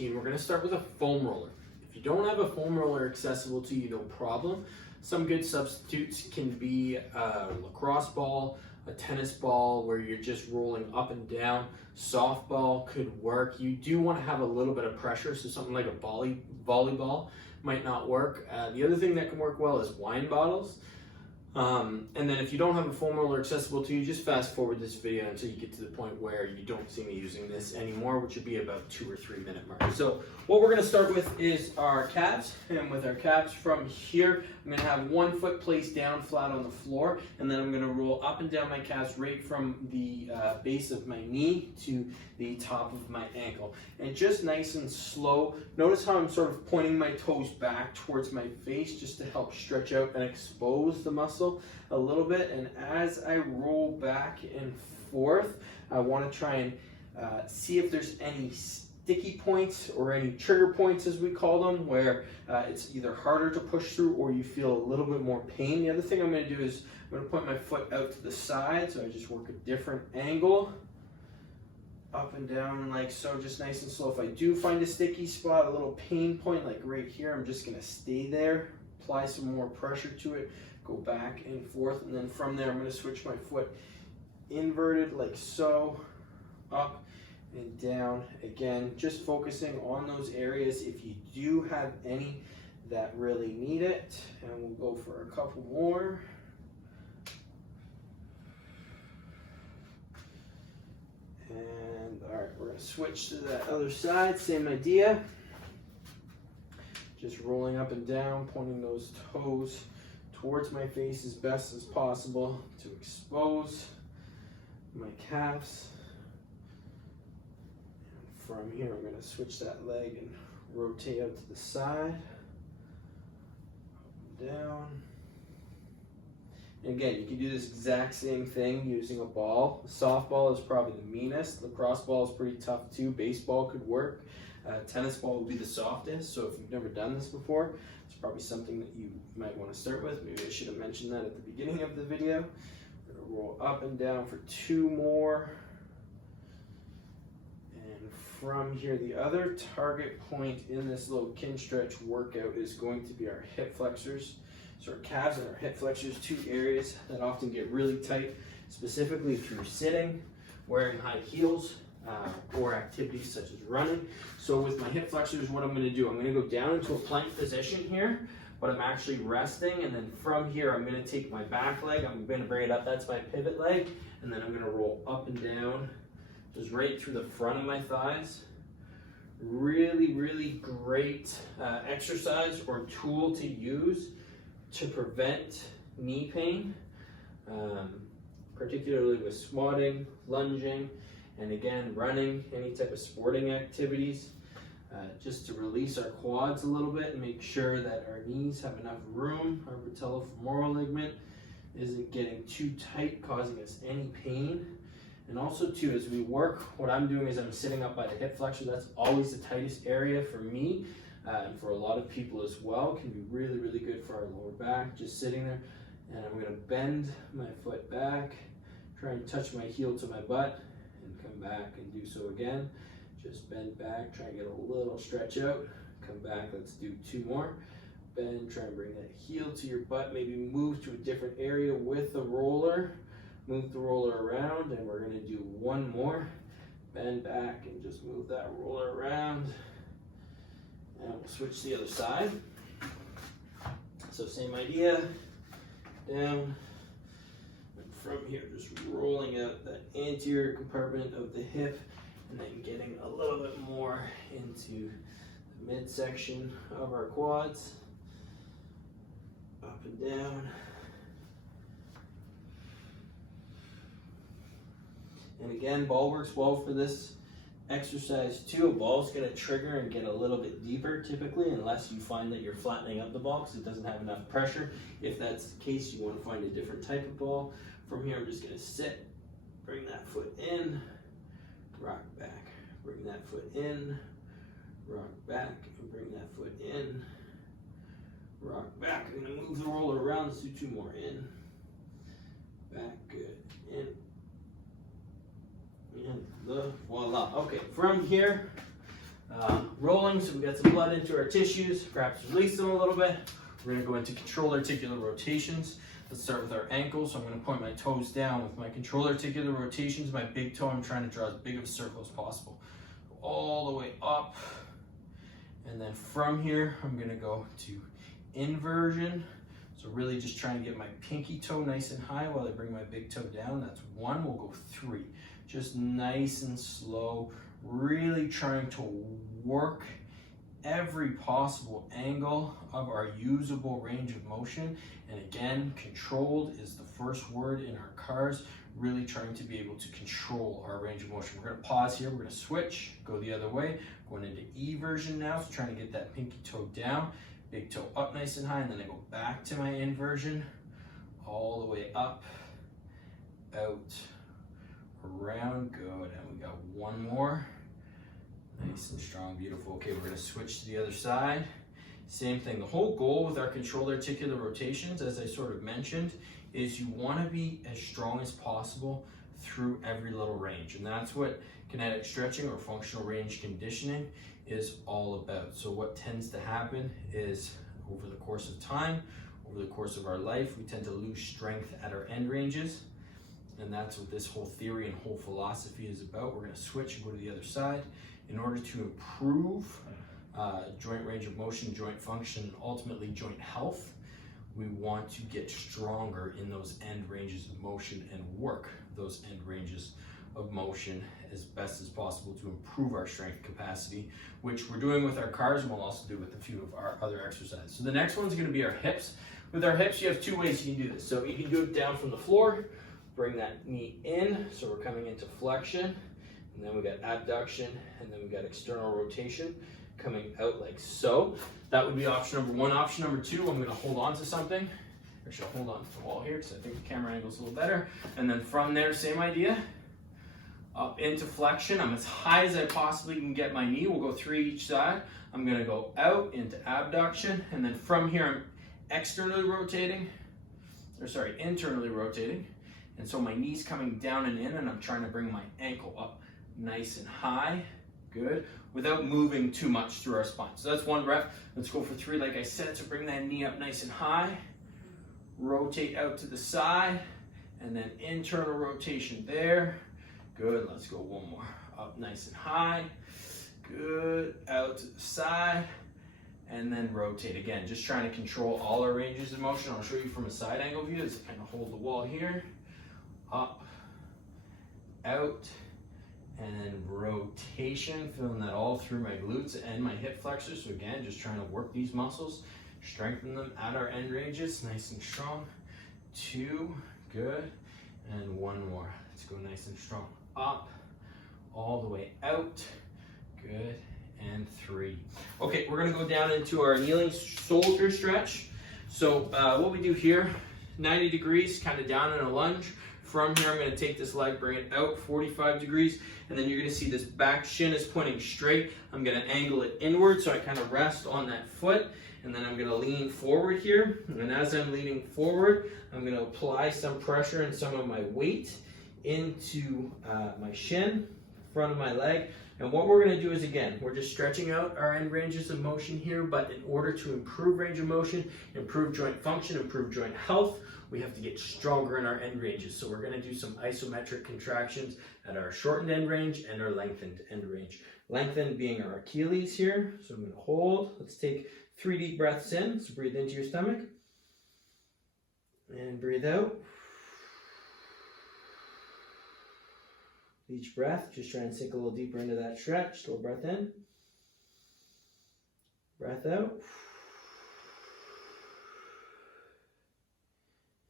We're going to start with a foam roller. If you don't have a foam roller accessible to you, no problem. Some good substitutes can be a lacrosse ball, a tennis ball where you're just rolling up and down. Softball could work. You do want to have a little bit of pressure, so something like a volleyball might not work. The other thing that can work well is wine bottles. And then if you don't have a foam roller accessible to you, just fast forward this video until you get to the point where you don't see me using this anymore, which would be about 2 or 3 minute mark. So what we're going to start with is our calves, and with our calves from here, I'm going to have 1 foot placed down flat on the floor, and then I'm going to roll up and down my calves right from the base of my knee to the top of my ankle. And just nice and slow. Notice how I'm sort of pointing my toes back towards my face just to help stretch out and expose the muscle a little bit. And as I roll back and forth, I want to try and see if there's any sticky points or any trigger points, as we call them, where it's either harder to push through or you feel a little bit more pain. The other thing I'm going to do is I'm going to point my foot out to the side, so I just work a different angle, up and down like so, just nice and slow. If I do find a sticky spot, a little pain point like right here, I'm just going to stay there, apply some more pressure to it, go back and forth, and then from there I'm going to switch my foot inverted like so, up and down. Again, just focusing on those areas if you do have any that really need it. And we'll go for a couple more. And all right, we're going to switch to that other side, same idea. Just rolling up and down, pointing those toes towards my face as best as possible to expose my calves. And from here, I'm going to switch that leg and rotate out to the side, up and down. And again, you can do this exact same thing using a ball. Softball is probably the meanest. Lacrosse ball is pretty tough too. Baseball could work. Tennis ball would be the softest. So if you've never done this before, it's probably something that you might want to start with. Maybe I should have mentioned that at the beginning of the video. We're going to roll up and down for 2 more. And from here, the other target point in this little kin stretch workout is going to be our hip flexors. So our calves and our hip flexors, 2 areas that often get really tight, specifically through sitting, wearing high heels, or activities such as running. So with my hip flexors, what I'm going to do, I'm going to go down into a plank position here, but I'm actually resting, and then from here I'm going to take my back leg, I'm going to bring it up, that's my pivot leg, and then I'm going to roll up and down, just right through the front of my thighs. Really, really great exercise or tool to use to prevent knee pain, particularly with squatting, lunging, and again, running, any type of sporting activities, just to release our quads a little bit and make sure that our knees have enough room. Our patellofemoral ligament isn't getting too tight, causing us any pain. And also too, as we work, what I'm doing is I'm sitting up by the hip flexor. That's always the tightest area for me, and for a lot of people as well. It can be really, really good for our lower back, just sitting there. And I'm going to bend my foot back, try and touch my heel to my butt, and come back and do so again. Just bend back, try and get a little stretch out, come back, let's do 2 more. Bend, try and bring that heel to your butt, maybe move to a different area with the roller. Move the roller around, and we're going to do 1 more. Bend back and just move that roller around. And we'll switch to the other side. So same idea, down, and from here just rolling out that anterior compartment of the hip, and then getting a little bit more into the midsection of our quads, up and down. And again, ball works well for this exercise too. A ball is going to trigger and get a little bit deeper typically, unless you find that you're flattening up the ball because it doesn't have enough pressure. If that's the case, you want to find a different type of ball. From here, I'm just going to sit, bring that foot in, rock back, bring that foot in, rock back, and bring that foot in, rock back. I'm going to move the roller around. Let's do 2 more. In, back, good, in, and voila. Okay, from here, rolling, so we got some blood into our tissues, perhaps release them a little bit. We're going to go into controlled articular rotations. Let's start with our ankles. So I'm going to point my toes down with my controlled articular rotations. My big toe, I'm trying to draw as big of a circle as possible. All the way up. And then from here, I'm going to go to inversion. So really just trying to get my pinky toe nice and high while I bring my big toe down. That's 1. We'll go 3. Just nice and slow. Really trying to work every possible angle of our usable range of motion. And again, controlled is the first word in our cars, really trying to be able to control our range of motion. We're going to pause here, we're going to switch, go the other way, going into eversion now, so trying to get that pinky toe down, big toe up nice and high, and then I go back to my inversion, all the way up, out, around, good, and we got 1 more. Nice and strong, beautiful. Okay, we're going to switch to the other side. Same thing. The whole goal with our controlled articular rotations, as I sort of mentioned, is you want to be as strong as possible through every little range. And that's what kinetic stretching or functional range conditioning is all about. So what tends to happen is over the course of time, over the course of our life, we tend to lose strength at our end ranges. And that's what this whole theory and whole philosophy is about. We're going to switch and go to the other side. In order to improve joint range of motion, joint function, and ultimately joint health, we want to get stronger in those end ranges of motion and work those end ranges of motion as best as possible to improve our strength capacity, which we're doing with our cars, and we'll also do with a few of our other exercises. So the next one's going to be our hips. With our hips, you have 2 ways you can do this. So you can do it down from the floor, bring that knee in, so we're coming into flexion. And then we got abduction, and then we got external rotation coming out like so. That would be option number 1. Option number 2, I'm going to hold on to something. Actually, I'll hold on to the wall here because I think the camera angle is a little better. And then from there, same idea. Up into flexion. I'm as high as I possibly can get my knee. We'll go 3 each side. I'm going to go out into abduction, and then from here, I'm internally rotating. And so my knee's coming down and in, and I'm trying to bring my ankle up nice and high, good, without moving too much through our spine. So that's 1 breath. Let's go for 3, like I said. So bring that knee up nice and high, rotate out to the side, and then internal rotation there. Good, let's go 1 more. Up nice and high, good, out to the side, and then rotate again. Just trying to control all our ranges of motion. I'll show you from a side angle view as I kind of hold the wall here. Up, out, and then rotation, feeling that all through my glutes and my hip flexors. So again, just trying to work these muscles, strengthen them at our end ranges, nice and strong. 2, good, and 1 more. Let's go nice and strong. Up, all the way out, good, and 3. Okay, we're gonna go down into our kneeling shoulder stretch. So what we do here, 90 degrees, kind of down in a lunge. From here, I'm going to take this leg, bring it out 45 degrees, and then you're going to see this back shin is pointing straight. I'm going to angle it inward, so I kind of rest on that foot, and then I'm going to lean forward here. And as I'm leaning forward, I'm going to apply some pressure and some of my weight into my shin, front of my leg. And what we're going to do is, again, we're just stretching out our end ranges of motion here, but in order to improve range of motion, improve joint function, improve joint health, we have to get stronger in our end ranges. So we're going to do some isometric contractions at our shortened end range and our lengthened end range. Lengthened being our Achilles here. So I'm going to hold. Let's take 3 deep breaths in. So breathe into your stomach. And breathe out. Each breath, just try and sink a little deeper into that stretch. Little breath in. Breath out.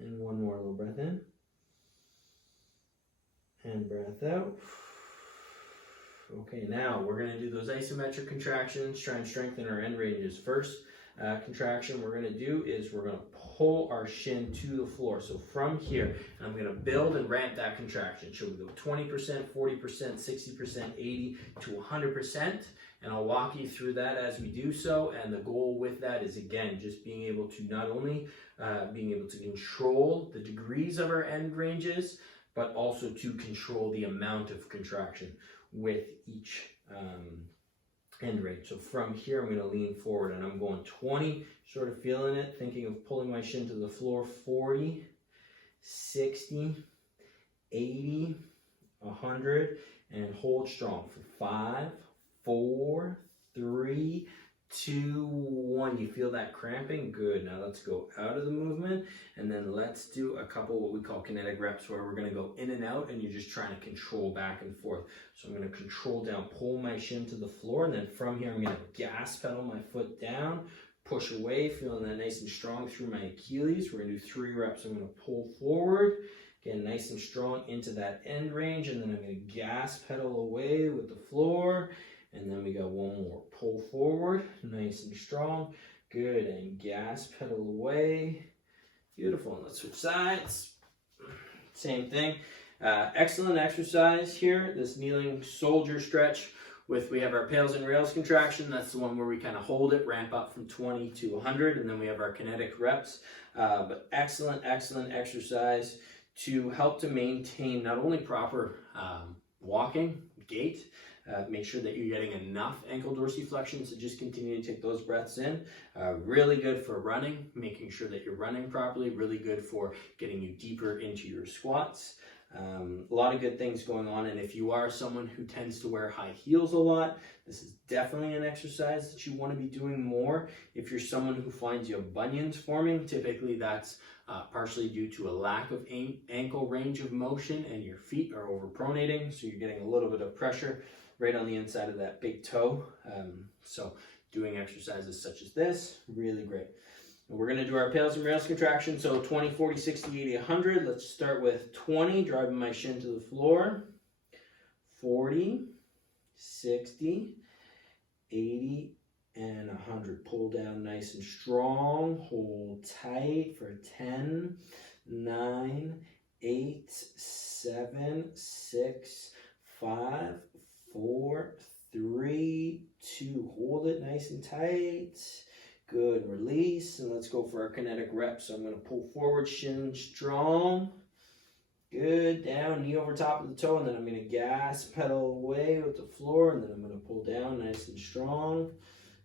And 1 more little breath in. And breath out. Okay, now we're going to do those isometric contractions, try and strengthen our end ranges. First contraction we're going to do is we're going to pull our shin to the floor. So from here, and I'm going to build and ramp that contraction. So we go 20%, 40%, 60%, 80 to 100%. And I'll walk you through that as we do so. And the goal with that is, again, just being able to not only being able to control the degrees of our end ranges, but also to control the amount of contraction with each end range. So from here, I'm going to lean forward and I'm going 20, sort of feeling it, thinking of pulling my shin to the floor. 40, 60, 80, 100, and hold strong for 5, 4, 3, 2, 1. You feel that cramping? Good. Now let's go out of the movement, and then let's do a couple what we call kinetic reps, where we're going to go in and out, and you're just trying to control back and forth. So I'm going to control down, pull my shin to the floor, and then from here I'm going to gas pedal my foot down, push away, feeling that nice and strong through my Achilles. We're going to do 3 reps. I'm going to pull forward, again, nice and strong into that end range, and then I'm going to gas pedal away with the floor. And then we got 1 more. Pull forward, nice and strong. Good, and gas pedal away. Beautiful, and let's switch sides. Same thing. Excellent exercise here, this kneeling soldier stretch we have our pails and rails contraction. That's the one where we kind of hold it, ramp up from 20 to 100, and then we have our kinetic reps. But excellent exercise to help to maintain not only proper walking, gait, make sure that you're getting enough ankle dorsiflexion, so just continue to take those breaths in. Really good for running, making sure that you're running properly, really good for getting you deeper into your squats. A lot of good things going on, and if you are someone who tends to wear high heels a lot, this is definitely an exercise that you want to be doing more. If you're someone who finds you have bunions forming, typically that's partially due to a lack of ankle range of motion and your feet are overpronating, so you're getting a little bit of pressure right on the inside of that big toe. So doing exercises such as this, really great. We're going to do our pails and rails contraction. So 20, 40, 60, 80, 100. Let's start with 20, driving my shin to the floor. 40, 60, 80, and 100. Pull down nice and strong. Hold tight for 10, 9, 8, 7, 6, 5, 4, 3, 2. Hold it nice and tight. Good, release, and let's go for our kinetic reps. So I'm going to pull forward, shin strong. Good, down, knee over top of the toe, and then I'm going to gas pedal away with the floor, and then I'm going to pull down nice and strong.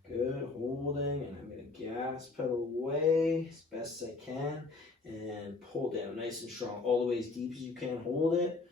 Good, holding, and I'm going to gas pedal away as best as I can, and pull down nice and strong, all the way as deep as you can. Hold it.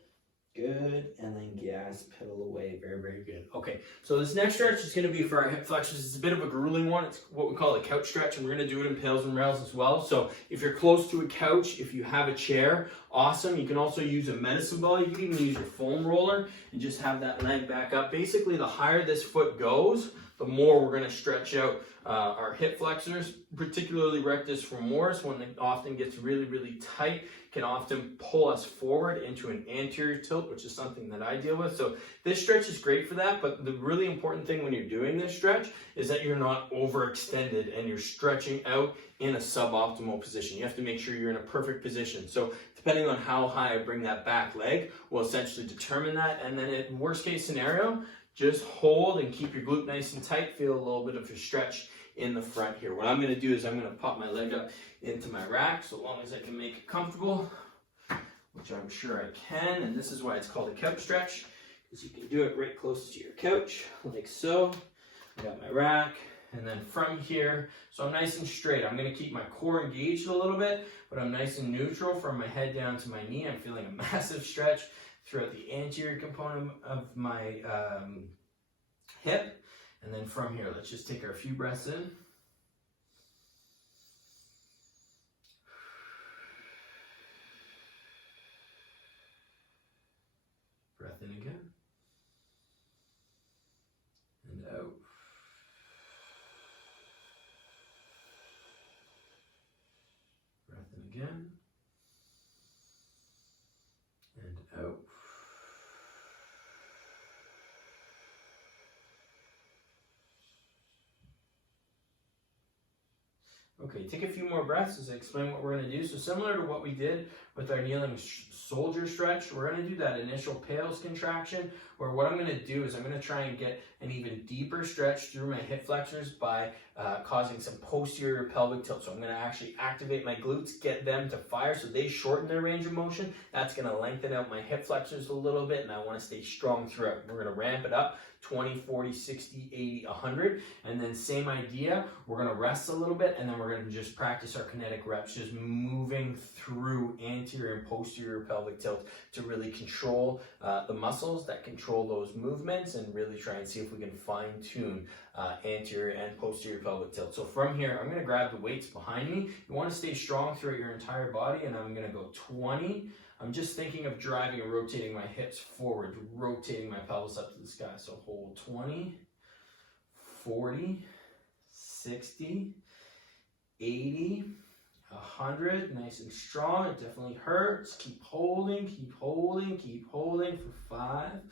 Good, and then gas pedal away. Very, very good. Okay, so this next stretch is going to be for our hip flexors. It's a bit of a grueling one. It's what we call a couch stretch, and we're going to do it in pails and rails as well. So if you're close to a couch, if you have a chair, awesome. You can also use a medicine ball. You can even use your foam roller and just have that leg back up. Basically, the higher this foot goes, the more we're going to stretch out our hip flexors, particularly rectus femoris. When it often gets really, really tight, can often pull us forward into an anterior tilt, which is something that I deal with. So this stretch is great for that, but the really important thing when you're doing this stretch is that you're not overextended and you're stretching out in a suboptimal position. You have to make sure you're in a perfect position. So depending on how high I bring that back leg will essentially determine that. And then in worst case scenario, just hold and keep your glute nice and tight. Feel a little bit of a stretch in the front here. What I'm going to do is I'm going to pop my leg up into my rack so long as I can make it comfortable, which I'm sure I can. And this is why it's called a couch stretch, because you can do it right close to your couch, like so. I got my rack, and then from here, so I'm nice and straight. I'm going to keep my core engaged a little bit, but I'm nice and neutral from my head down to my knee. I'm feeling a massive stretch throughout the anterior component of my hip. And then from here, let's just take our few breaths in. Breath in again. And out. Breath in again. And out. Okay, take a few more breaths as I explain what we're going to do. So similar to what we did with our kneeling soldier stretch, we're going to do that initial pails contraction where what I'm gonna do is I'm gonna try and get an even deeper stretch through my hip flexors by causing some posterior pelvic tilt. So I'm gonna actually activate my glutes, get them to fire so they shorten their range of motion. That's gonna lengthen out my hip flexors a little bit, and I wanna stay strong throughout. We're gonna ramp it up, 20, 40, 60, 80, 100, and then same idea, we're gonna rest a little bit, and then we're gonna just practice our kinetic reps, just moving through anterior and posterior pelvic tilt to really control the muscles that control those movements, and really try and see if we can fine tune anterior and posterior pelvic tilt. So from here, I'm gonna grab the weights behind me. You wanna stay strong throughout your entire body, and I'm gonna go 20. I'm just thinking of driving and rotating my hips forward, rotating my pelvis up to the sky. So hold 20, 40, 60, 80, 100, nice and strong. It definitely hurts. Keep holding, keep holding, keep holding for 5,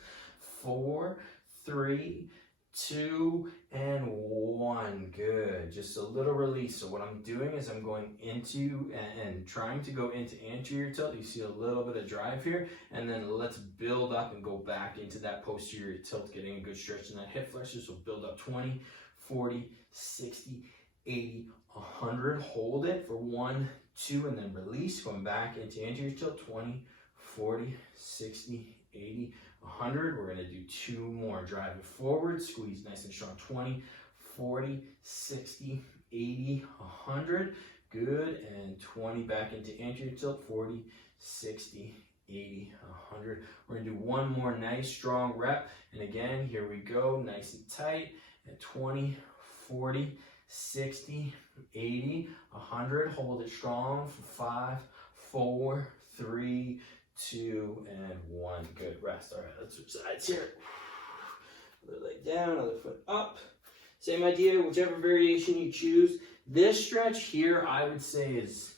4, 3, 2, and 1. Good. Just a little release. So what I'm doing is I'm going into and trying to go into anterior tilt. You see a little bit of drive here, and then let's build up and go back into that posterior tilt, getting a good stretch in that hip flexor. So build up 20, 40, 60, 80, 100. Hold it for 1, 2, and then release. Going back into anterior tilt, 20, 40, 60, 80, 100. We're going to do 2 more. Drive it forward, squeeze nice and strong. 20, 40, 60, 80, 100. Good. And 20 back into anterior tilt. 40, 60, 80, 100. We're going to do 1 more nice strong rep. And again, here we go. Nice and tight. At 20, 40, 60, 80, 100. Hold it strong for 5, 4, 3, 2, and 1. Good. Rest. All right, let's switch sides here. Other leg down, other foot up. Same idea, whichever variation you choose. This stretch here, I would say, is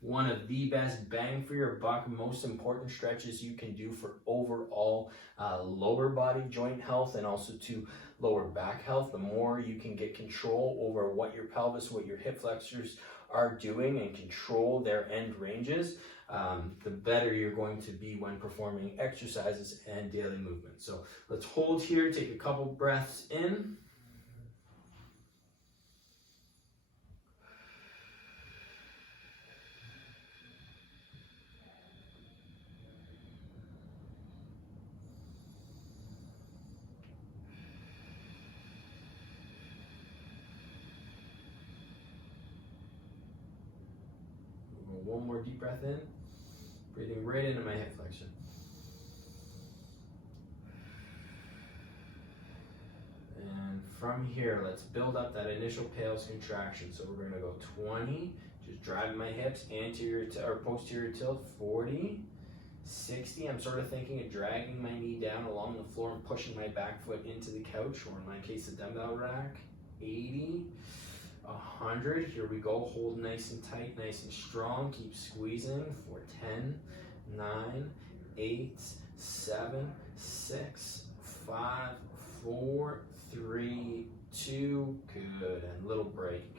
one of the best bang for your buck, most important stretches you can do for overall lower body joint health, and also to lower back health. The more you can get control over what your pelvis, what your hip flexors are doing, and control their end ranges, the better you're going to be when performing exercises and daily movements. So let's hold here, take a couple breaths in. One more deep breath in, breathing right into my hip flexor. And from here, let's build up that initial pales contraction. So we're going to go 20, just driving my hips, anterior or posterior tilt. 40, 60. I'm sort of thinking of dragging my knee down along the floor and pushing my back foot into the couch, or in my case, the dumbbell rack. 80. 100. Here we go. Hold nice and tight, nice and strong. Keep squeezing for 10, 9, 8, 7, 6, 5, 4, 3, 2. Good. And little break.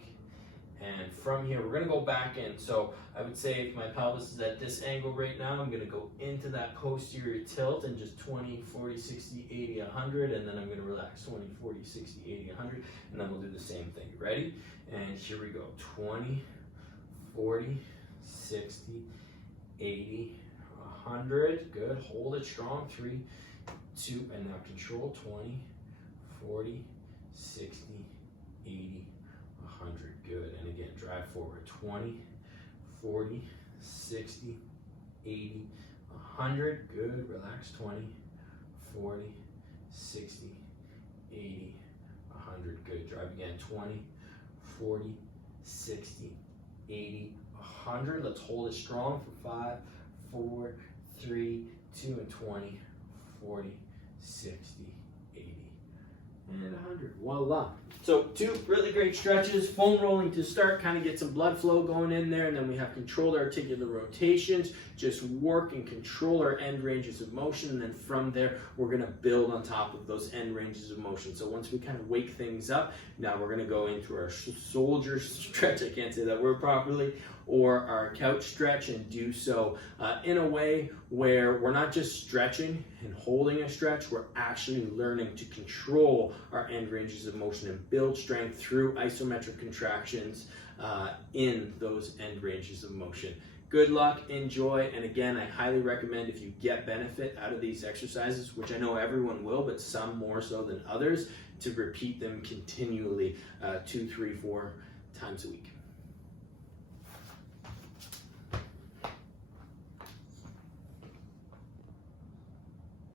And from here, we're going to go back in. So I would say if my pelvis is at this angle right now, I'm going to go into that posterior tilt and just 20, 40, 60, 80, 100. And then I'm going to relax 20, 40, 60, 80, 100. And then we'll do the same thing. Ready? And here we go. 20, 40, 60, 80, 100. Good. Hold it strong. 3, 2, and now control. 20, 40, 60, 80, 100. Good. And again, drive forward. 20, 40, 60, 80, 100. Good. Relax. 20, 40, 60, 80, 100. Good. Drive again. 20, 40, 60, 80, 100. Let's hold it strong for 5, 4, 3, 2, and 20, 40, 60, 80, and 100. Voila. So 2 really great stretches. Foam rolling to start, kind of get some blood flow going in there, and then we have controlled articular rotations, just work and control our end ranges of motion, and then from there we're going to build on top of those end ranges of motion. So once we kind of wake things up, now we're going to go into our soldier stretch. I can't say that word properly. or our couch stretch and do so in a way where we're not just stretching and holding a stretch, we're actually learning to control our end ranges of motion and build strength through isometric contractions in those end ranges of motion. Good luck, enjoy, and again, I highly recommend if you get benefit out of these exercises, which I know everyone will, but some more so than others, to repeat them continually 2, 3, 4 times a week.